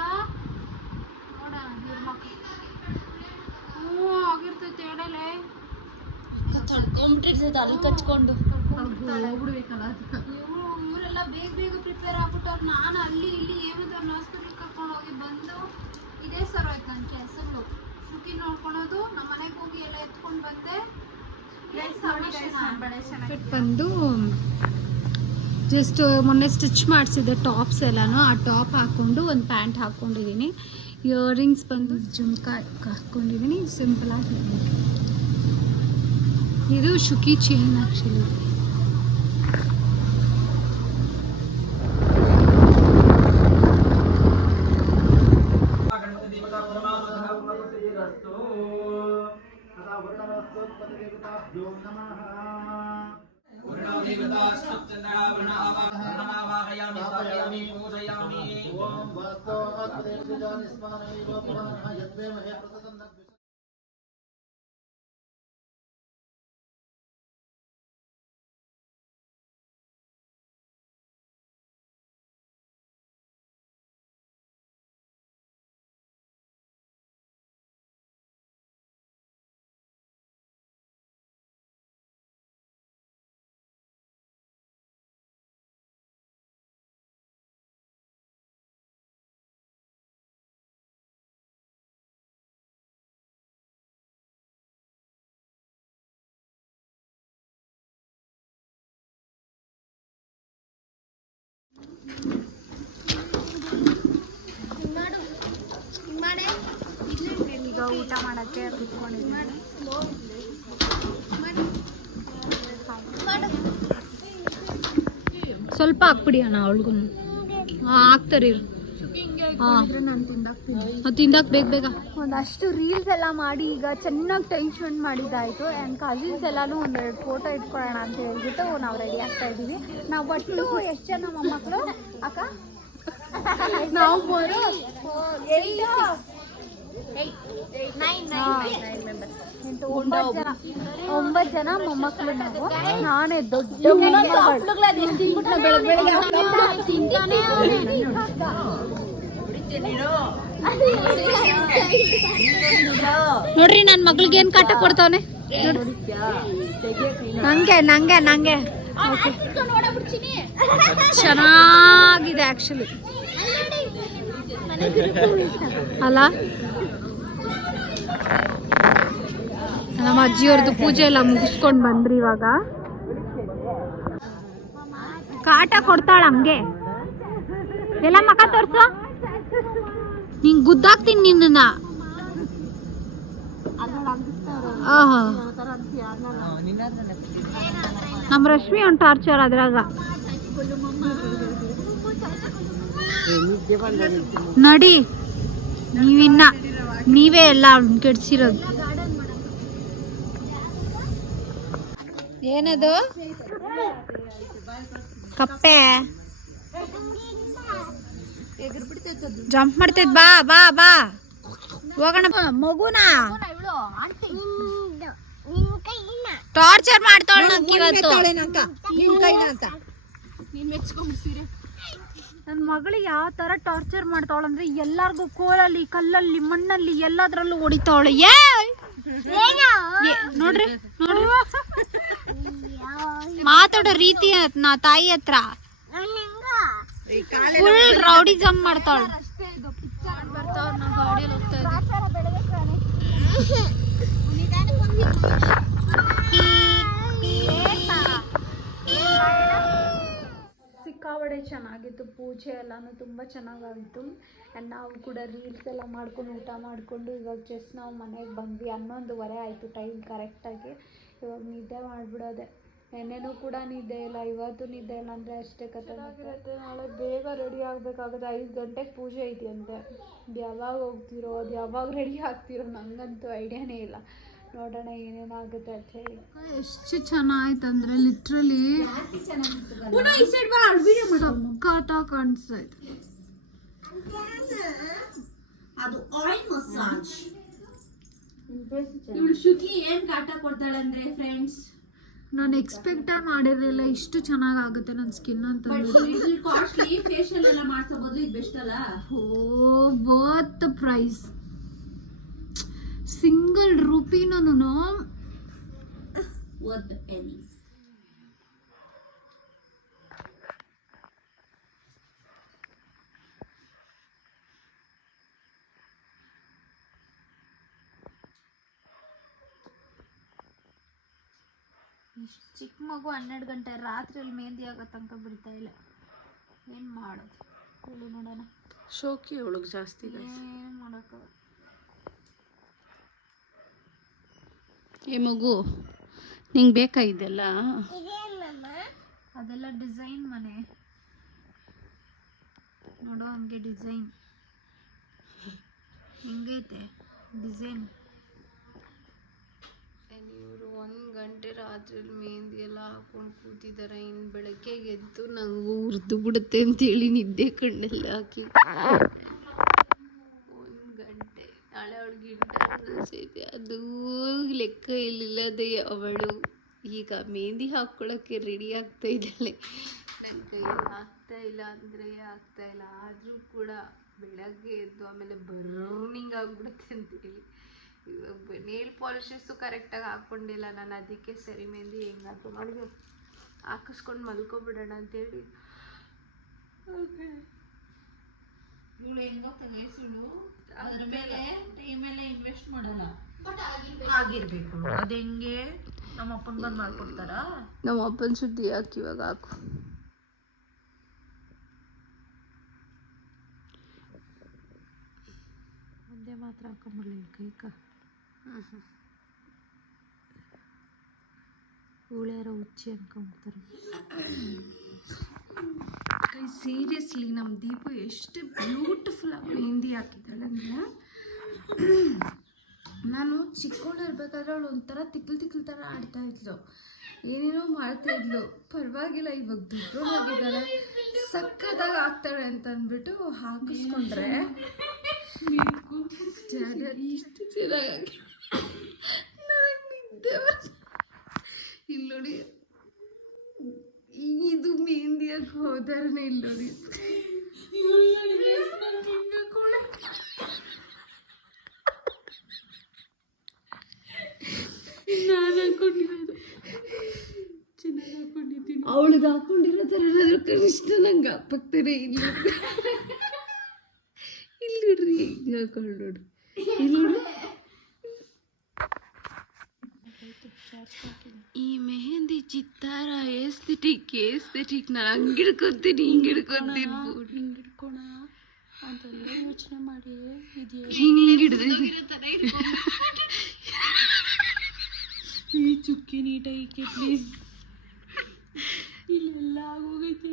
ನೋಡ ಇವ್ರ ಮಕ್ಕ. ಹ್ಞೂ ಆಗಿರ್ತೈತೆ ಹೇಳಲೆ. ತಡ್ಕೊಂಬಿಟ್ಟಿರ್ತೈತೆ ಅಲ್ಲಿ ಕಚ್ಕೊಂಡು. ಹೋಗ್ಬಿಡ್ಬೇಕಲ್ಲ ಅದಕ್ಕೆ. ಇವರು ಇವರೆಲ್ಲ ಬೇಗ ಬೇಗ ಪ್ರಿಪೇರ್ ಆಗ್ಬಿಟ್ಟವ್ರು. ನಾನು ಅಲ್ಲಿ ಇಲ್ಲಿ ಕರ್ಕೊಂಡು ಹೋಗಿ ಬಂದು ಇದೇ ಸರ್ ಆಯ್ತು ನನ್ನ ಕೆಲಸಗಳು ಸುಖಿ ನೋಡ್ಕೊಳೋದು ನಮ್ಮ ಮನೆಗೆ ಹೋಗಿ ಎಲ್ಲ ಎತ್ಕೊಂಡು ಬಂದೆ. ಬಂದು ಜಸ್ಟ್ ಮೊನ್ನೆ ಸ್ಟಿಚ್ ಮಾಡಿಸಿದ್ದೆ ಟಾಪ್ಸ್ ಎಲ್ಲಾನು. ಆ ಟಾಪ್ ಹಾಕ್ಕೊಂಡು ಒಂದು ಪ್ಯಾಂಟ್ ಹಾಕ್ಕೊಂಡಿದ್ದೀನಿ ಇಯರಿಂಗ್ಸ್ ಬಂದು ಜುಮ್ಕ ಹಾಕ್ಕೊಂಡಿದ್ದೀನಿ ಸಿಂಪಲ್ ಆಗಿ. ಇದು ಶುಕಿ ಚೈನ್ ಆ್ಯಕ್ಚುಲಿ ಊಟ ಮಾಡೋಕ್ಕೆ ಕುತ್ಕೊಂಡಿದ್ದೀನಿ. ಸ್ವಲ್ಪ ಹಾಕ್ಬಿಡಿ ಅಣ್ಣ ಅವಳಿಗೂ. ಹಾಂ ಹಾಕ್ತಾರೆ ತಿಂದಾಕ್ ಬೇಗ ಬೇಗ. ಒಂದಷ್ಟು ರೀಲ್ಸ್ ಎಲ್ಲ ಮಾಡಿ ಈಗ ಚೆನ್ನಾಗಿ ಟೈಮ್ ಸ್ಪೆಂಡ್ ಮಾಡಿದ್ದಾಯಿತು. ಆ್ಯಂಡ್ ಕಸಿನ್ಸ್ ಎಲ್ಲಾನು ಒಂದೆರಡು ಫೋಟೋ ಇಟ್ಕೊಳ್ಳೋಣ ಅಂತ ಹೇಳ್ಬಿಟ್ಟು ನಾವು ರೆಡಿ ಆಗ್ತಾ ಇದ್ದೀವಿ. ನಾವು ಒಟ್ಟು ಎಷ್ಟು ಜನ ಮೊಮ್ಮಕ್ಕಳು ಅಕ್ಕ? ನಾವು ಒಂಬತ್ತು ಜನ ಮೊಮ್ಮಕ್ಕಳು ನಾವು ನಾನೇ ದೊಡ್ಡ ನೋಡ್ರಿ ನನ್ ಮಗಳಿಗೆ ಏನು ಕಾಟ ಕೊಡ್ತಾವನೆ? ನಂಗೆ ನಂಗೆ ನಂಗೆ. ಚೆನ್ನಾಗಿದೆ ಆ್ಯಕ್ಚುಲಿ ಅಲ್ಲ? ನಮ್ಮ ಅಜ್ಜಿಯವ್ರದ್ದು ಪೂಜೆ ಎಲ್ಲ ಮುಗಿಸ್ಕೊಂಡು ಬಂದ್ರಿ ಇವಾಗ. ಕಾಟ ಕೊಡ್ತಾಳ ಹಂಗೆ. ಎಲ್ಲ ಮಕ ತೋರ್ಸು. ನಿಂಗೆ ಗುದ್ದಾಕ್ತೀನಿ ನಿನ್ನ ನಮ್ಮ ರಶ್ಮಿ ಒಂದು ಟಾರ್ಚರ್ ಅದ್ರಾಗ ನಡಿ ನೀವಿನ್ನ ನೀವೇ ಎಲ್ಲ ಕೆಡ್ಸಿರೋದು. ಏನದು? ಕಪ್ಪೆ. ಜಂಪ್ ಮಾಡ್ತೈತ್ ಬಾ ಬಾ ಬಾ. ಹೋಗೋಣ. ಮಗುನ? ಟಾರ್ಚರ್ ಮಾಡ್ತಾಳೆ ಇವತ್ತು. ಮಗಳಿಗೆ ಯಾವ ತರ ಟಾರ್ಚರ್ ಮಾಡ್ತಾವಳ ಅಂದ್ರೆ ಎಲ್ಲಾರ್ಗು ಕೋಲಲ್ಲಿ ಕಲ್ಲಲ್ಲಿ ಮಣ್ಣಲ್ಲಿ ಎಲ್ಲಾದ್ರಲ್ಲೂ ಹೊಡಿತಾವಳೆ. ಏ ನೋಡ್ರಿ ನೋಡ್ರಿ. ಮಾತಾಡೋ ರೀತಿ ನಾ ತಾಯಿ ಹತ್ರ. ಫುಲ್ ರೌಡಿಸಮ್ ಮಾಡ್ತಾವಳ. ಬರ್ತಾವ ನಾವು ಗಾಡಿಯಲ್ಲಿ ಹೋಗ್ತಾ ಇದ್ದೆ. ಸಿಕ್ಕಾಬಡೆ ಚೆನ್ನಾಗಿತ್ತು, ಪೂಜೆ ಎಲ್ಲಾನು ತುಂಬ ಚೆನ್ನಾಗಾಗಿತ್ತು ಆ್ಯಂಡ್ ನಾವು ಕೂಡ ರೀಲ್ಸ್ ಎಲ್ಲ ಮಾಡ್ಕೊಂಡು ಊಟ ಮಾಡಿಕೊಂಡು ಇವಾಗ ಜಸ್ಟ್ ನಾವು ಮನೆಗೆ ಬಂದ್ವಿ. ಹನ್ನೊಂದುವರೆ ಆಯಿತು ಟೈಮ್ ಕರೆಕ್ಟಾಗಿ ಇವಾಗ ನಿದ್ದೆ ಮಾಡಿಬಿಡೋದೆ. ನೆನ್ನೆನೂ ಕೂಡ ನಿದ್ದೆ ಇಲ್ಲ, ಇವತ್ತು ನಿದ್ದೆ ಇಲ್ಲ ಅಂದರೆ ಅಷ್ಟೇ ಕಥೆ. ಆಗಿರುತ್ತೆ ನಾಳೆ ಬೇಗ ರೆಡಿ ಆಗಬೇಕಾಗುತ್ತೆ. ಐದು ಗಂಟೆಗೆ ಪೂಜೆ ಇದೆಯಂತೆ. ಯಾವಾಗ ಹೋಗ್ತಿರೋ, ಅದು ಯಾವಾಗ ರೆಡಿ ಆಗ್ತಿರೋ ನನಗಂತೂ ಐಡಿಯಾನೇ ಇಲ್ಲ. ನೋಡೋಣ ಏನೇನಾಗುತ್ತೆ ಅಂತ ಹೇಳಿ. ಎಷ್ಟು ಚೆನ್ನಾಯ್ತಂದ್ರೆ ಲಿಟ್ರಲಿ ಸಖತ್ತ ಕಾಣಿಸ್ತೈತೆ ಅದು ಆಯಿಲ್ ಮಸಾಜ್ ಇವಳು ಶುಕಿ ಏನ್ ಕಾಟ ಕೊಡ್ತಾಳಂದ್ರೆ ಫ್ರೆಂಡ್ಸ್ ನಾನು ಎಕ್ಸ್ಪೆಕ್ಟ್ ಮಾಡಿರಲಿಲ್ಲ ಇಷ್ಟು ಚೆನ್ನಾಗಿ ಆಗುತ್ತೆ ನನ್ನ ಸ್ಕಿನ್ ಅಂತ ಕಾಸ್ಟ್ಲಿ ಫೇಶಿಯಲ್ ಎಲ್ಲ ಮಾಡ್ಸೋ ಬದಲು ಇದು ಬೆಸ್ಟ್ ಅಲ್ಲ? ಓ ವರ್ತ್ ಪ್ರೈಸ್ ಸಿಂಗಲ್ ರುಪಿನೂ ವರ್ತ್ ಎನಿ ಚಿಕ್ಕ ಮಗು ಹನ್ನೆರಡು ಗಂಟೆ ರಾತ್ರಿಯಲ್ಲಿ ಮೆಹಂದಿ ಆಗೋ ತನಕ ಬಿಡ್ತಾ ಇಲ್ಲ ಏನು ಮಾಡೋದು ಹೇಳಿ ನೋಡೋಣ ಶೋಕಿ ಅವಳಿಗೆ ಜಾಸ್ತಿ ಏನು ಮಾಡೋಕ್ಕ ಏ ಮಗು ನಿಂಗೆ ಬೇಕಾ ಇದೆಲ್ಲ? ಅದೆಲ್ಲ ಡಿಸೈನ್ ಮನೆ. ನೋಡೋ ಹಂಗೆ ಡಿಸೈನ್. ಹಿಂಗೈತೆ ಡಿಸೈನ್? ಇವರು ಒಂದು ಗಂಟೆ ರಾತ್ರಿ ಮೆಹಂದಿ ಎಲ್ಲ ಹಾಕೊಂಡು ಕೂತಿದ್ದಾರೆ ಇನ್ನು ಬೆಳಗ್ಗೆ ಎದ್ದು ನಂಗೆ ಉರ್ದು ಬಿಡುತ್ತೆ ಅಂತೇಳಿ ನಿದ್ದೆ ಕಣ್ಣೆಲ್ಲ ಹಾಕಿ. ನಾಳೆ ಅವಳಿಗೆ ಇಂಟರ್ನಲ್ಸ್ ಇದೆ. ಅದು ಲೆಕ್ಕ ಇಲ್ಲಿಲ್ಲದೆ ಅವಳು ಈಗ ಮೆಹಂದಿ ಹಾಕ್ಕೊಳ್ಳೋಕ್ಕೆ ರೆಡಿ ಆಗ್ತಾ ಇದ್ದಾಳೆ. ನನ್ನ ಕೈ ಆಗ್ತಾ ಇಲ್ಲ ಅಂದರೆ ಆಗ್ತಾ ಇಲ್ಲ. ಆದರೂ ಕೂಡ ಬೆಳಗ್ಗೆ ಎದ್ದು ಆಮೇಲೆ ಬರ್ನಿಂಗ್ ಆಗ್ಬಿಡುತ್ತೆ ಅಂತೇಳಿ. ಇವಾಗ ನೇಲ್ ಪಾಲಿಷಸ್ಸು ಕರೆಕ್ಟಾಗಿ ಹಾಕ್ಕೊಂಡಿಲ್ಲ ನಾನು ಅದಕ್ಕೆ ಸರಿ ಮೆಹಂದಿ ಹೆಂಗಾದ್ರು ಮಾಡಿದೆ ಹಾಕಿಸ್ಕೊಂಡು ಮಲ್ಕೊಬಿಡೋಣ ಅಂತೇಳಿ. ಇವಳು ಹೆಂಗೋ ತಗೈಸುಳು ಅದ್ರ ಮೇಲೆ ಟೈಮ್ ಎಲ್ಲ ಇನ್ವೆಸ್ಟ್ ಮಾಡಲ್ಲ. ಆಗಿರ್ಬೇಕು. ಅದ ಹೆಂಗೆ? ನಮ್ಮ ಅಪ್ಪನ್ ಬಂದ್ ಮಾಡ್ಕೊಡ್ತಾರ? ನಮ್ಮ ಅಪ್ಪನ ಸುದ್ದಿ ಹಾಕಿ ಇವಾಗ ಹಾಕು? ಒಂದೇ ಮಾತ್ರ ಹಾಕೊಂಬಿಡ್ಲಿ ಕೈಕ ಇವಳ್ಯಾರೋ ಹುಚ್ಚಿ ಅನ್ಕೊಂಬಿಡ್ತಾರೆ. ಕೈ ಸೀರಿಯಸ್ಲಿ ನಮ್ಮ ದೀಪು ಎಷ್ಟು ಬ್ಯೂಟಿಫುಲ್ ಆಗಿ ಮೆಹಂದಿ ಹಾಕಿದ್ದಾಳೆ ಅಂದರೆ. ನಾನು ಚಿಕ್ಕವಳಿರ್ಬೇಕಾದ್ರೆ ಅವಳು ಒಂಥರ ತಿಕ್ಲು ತಿಕ್ಲು ಥರ ಆಡ್ತಾ ಇದ್ಲು. ಏನೇನೋ ಮಾಡ್ತಾ ಇದ್ಲು. ಪರವಾಗಿಲ್ಲ ಇವಾಗ ದೊಡ್ಡವಳಾಗಿದ್ದಾಳೆ. ಸಕ್ಕತ್ತಾಗಿ ಆಗ್ತಾಳೆ ಅಂತ ಅಂದ್ಬಿಟ್ಟು ಹಾಕಿಸ್ಕೊಂಡ್ರೆ. ಇಷ್ಟು ಚೆನ್ನಾಗಿ ನನಗೆ ನಿದ್ದೆ ಬರ್ತಾ- ಇಲ್ಲಿ ನೋಡಿ ಇದು ಮೆಹಂದಿ ಹಾಕಿ ಹೋದಾರನೇ ಇಲ್ಲ ನೋಡಿ ನಾನು ಹಾಕೊಂಡಿರೋದು ಚೆನ್ನಾಗಿ ಹಾಕೊಂಡಿದ್ದೀನಿ ಅವಳಿಗೆ ಹಾಕೊಂಡಿರೋ ಥರ ಏನಾದರೂ ಕನಿಷ್ಠ ನಂಗೆ ಹಾಕ್ತಾರೆ ಇಲ್ಲಿ ಇಲ್ಲಿ ನೋಡ್ರಿ ಹಿಂಗೆ ಹಾಕೊಂಡು ನೋಡ್ರಿ ಇಲ್ಲಿ ನೋಡ್ರಿ ಈ ಮೆಹಂದಿ ಚಿತ್ತಾರ ಎಸ್ಥೆಟಿಕ್ ಎಸ್ಥೆಟಿಕ್ ನಾನು ಹಂಗೆ ಹಿಡ್ಕೊತೀನಿ ಹಿಂಗೆ ಹಿಡ್ಕೊತೀನಿ ಹಿಂಗೆ ಇಟ್ಕೋಣ ಅಂತೆಲ್ಲ ಯೋಚನೆ ಮಾಡಿ ಇದು ಹಿಂಗೆ ಹಿಡ್ದು ಈ ಚುಕ್ಕಿ ನೀಟಾಗಿ ಪ್ಲೀಸ್ ಇಲ್ಲೆಲ್ಲ ಆಗೋಗೈತೆ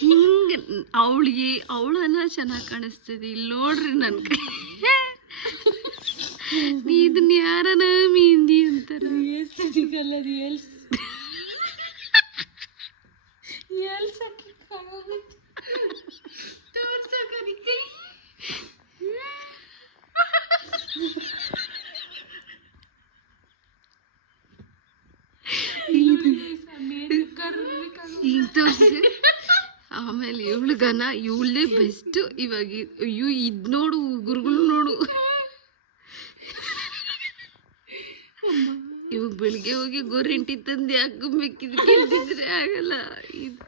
ಹಿಂಗೆ ಅವಳಿಗೆ ಅವಳನ್ನ ಚೆನ್ನಾಗಿ ಕಾಣಿಸ್ತದೆ. ಇಲ್ಲಿ ನೋಡ್ರಿ ನನ್ನ ಕೈ. ಇದನ್ನ ಯಾರನ ಮೆಹಂದಿ ಅಂತಾರೆ? ರಿಯಲ್ಸ್ ಎಲ್ಸ್ ಈಗ ತೋರಿಸಿ ಆಮೇಲೆ ಇವಳಿಗನ ಇವಳೇ ಬೆಸ್ಟ್ ಇವಾಗ ಇ- ಅಯ್ಯೋ ಇದು ನೋಡು ಗುರುಗಳು ನೋಡು ಇವಾಗ ಬೆಳಿಗ್ಗೆ ಹೋಗಿ ಗೋರಿಂಟಿ ತಂದು ಹಾಕೊಂಬೇಕಿದ್ ಕೇಳಿದ್ರೆ ಆಗಲ್ಲ. ಇದು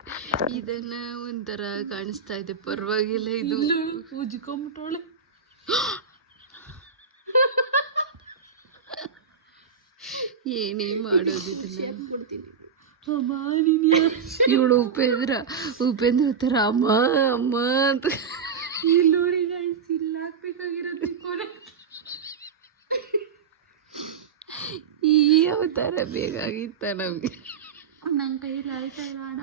ಇದನ್ನ ಒಂಥರ ಕಾಣಿಸ್ತಾ ಇದೆ. ಪರವಾಗಿಲ್ಲ ಇದು. ಉಜ್ಕೊಂಬಿಟ್ಟೋಳೆ ಏನೇ ಮಾಡೋದು ಇದನ್ನ? ಇವಳು ಉಪೇಂದ್ರ. ಉಪೇಂದ್ರ ಥರ ಅಮ್ಮ ಅಮ್ಮ ಅಂತ. ಇಲ್ಲಿ ನೋಡಿ ಗೈಸ್ ಇಲ್ಲಿ ಹಾಕ್ಬೇಕಾಗಿರೋದು. ಈ ಯಾವ ಥರ ಬೇಕಾಗಿತ್ತ ನಮಗೆ? ನನ್ನ ಕೈಯಲ್ಲಿ ಆಯ್ತಾ ಇಲ್ಲ ಅಣ್ಣ?